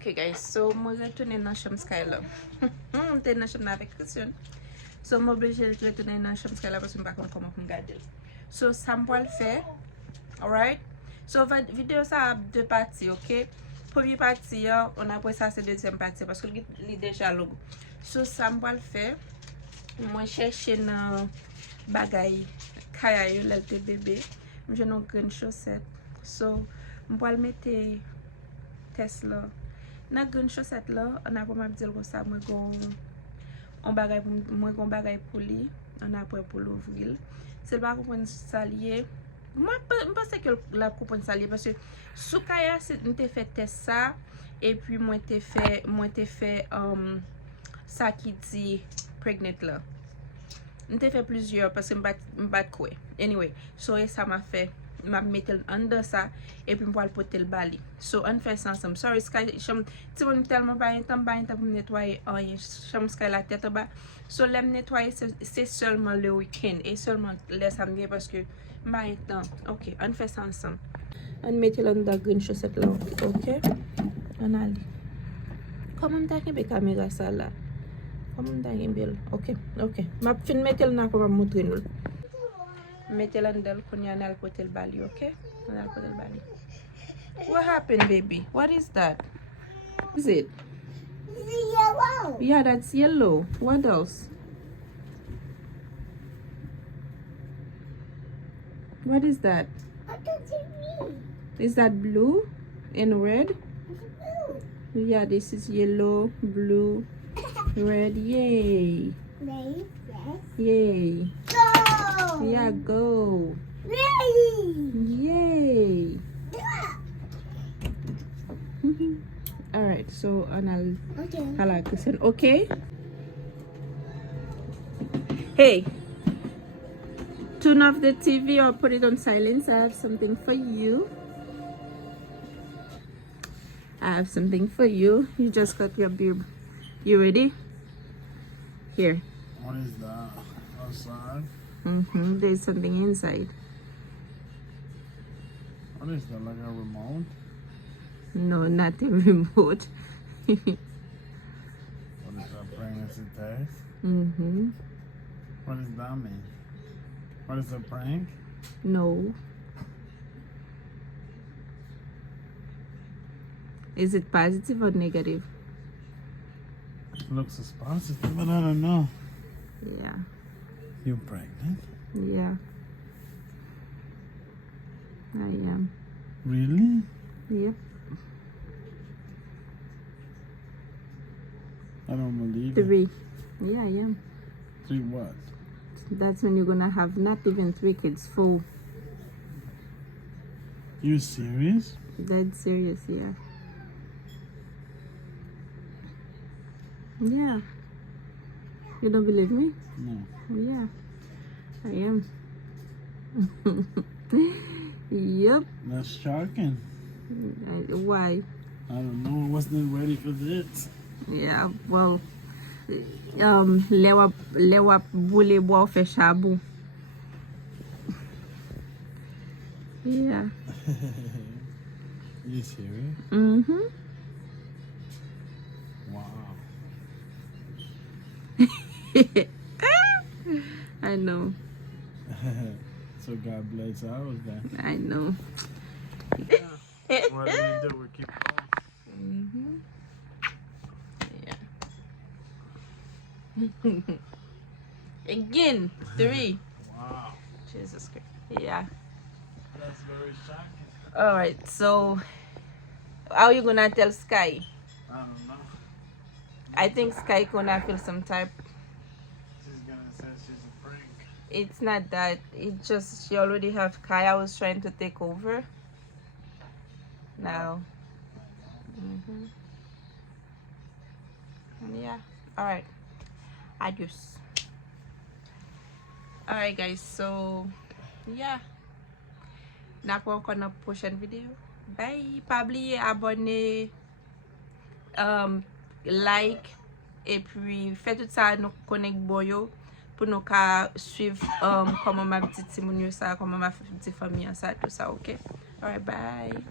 Okay guys, so moi retourner dans chambre Sky là. T'es dans chambre avec Christian. So moi obligé de retourner dans chambre Sky là parce que je ne sais pas comment me garder. So ça me le faire. Alright? So vidéo ça a deux parties, OK? Première partie, on après ça c'est deuxième partie parce que il déjà logo. So ça me le faire. Moi chercher dans bagay kaya yo l'elte bébé. J'ai une grande chaussette. So moi le mettre test là. Dans grande chaussette là, on a pas mal dire comme ça moi on bagay pour lui, on a après pour l'ouvrir. C'est pas comprendre ça lié. Moi je pense que la comprendre ça lié parce que sous kaya c'est on t'a fait test ça et puis moi t'ai fait ça qui dit pregnant là. On t'a fait plusieurs parce que m'bat quoi. Anyway, so ça m'a fait m'a mettre under ça et puis m'poil porter le bali. So on fait ça ensemble. Sorry Sky, chambre ti bon tellement pas un temps pour nettoyer chambre Sky la tête bas. So l'aime nettoyer c'est seulement le week-end et seulement le samedi parce que pas un temps. OK, on fait ça ensemble. On met le dans green chaussette là. OK? On a comment t'as qu'un caméra ça là? Comment t'as qu'un bel? OK. M'a fin mettre le na pour montrer nous. Mettez l'andel qu'on y a un côté le bali, okay? What happened, baby? What is that? What is it? It's yellow. Yeah, that's yellow. What else? What is that? What does it mean? Is that blue and red? It's blue. Yeah, this is yellow, blue, red. Yay! Yes. Yay! Go. Yeah, go! Ready. Yay! Alright, so I'll Okay. listen, okay? Hey, turn off the TV or put it on silence. I have something for you. You just got your bib. You ready? Here. What is that? Outside? There's something inside. What is that? Like a remote? No, not a remote. What is that? Pregnancy test? What does that mean? What is a prank? No. Is it positive or negative? It looks as positive, but I don't know. Yeah. You pregnant? Yeah. I am. Really? Yep. I don't believe it. 3. Yeah, I am. 3 what? That's when you're gonna have not even 3 kids, 4. You serious? Dead serious, yeah. Yeah. You don't believe me? No. Yeah. I am. Yep. That's shocking. Why? I don't know. I wasn't ready for this. Yeah, well, lewa boule bois fait chabou. Yeah. You serious? Wow. I know. So God bless ours then. I know. What do? We keep going. Yeah. Again, 3. Wow. Jesus Christ. Yeah. That's very shocking. All right. So, how are you gonna tell Sky? I don't know. I think Sky gonna feel some type. She's gonna say she's a prank. It's not that. It's just she already have Kaya was trying to take over. Now. Yeah. All right. Adios. All right, guys. So, yeah. Na pour encore notre prochaine vidéo. Bye. Pas oublier abonner, like et puis faites tout ça nous connect boyo pour nous suivre comment ma petite Timounio ça, comment ma petite famille ça tout ça, OK? All right, bye.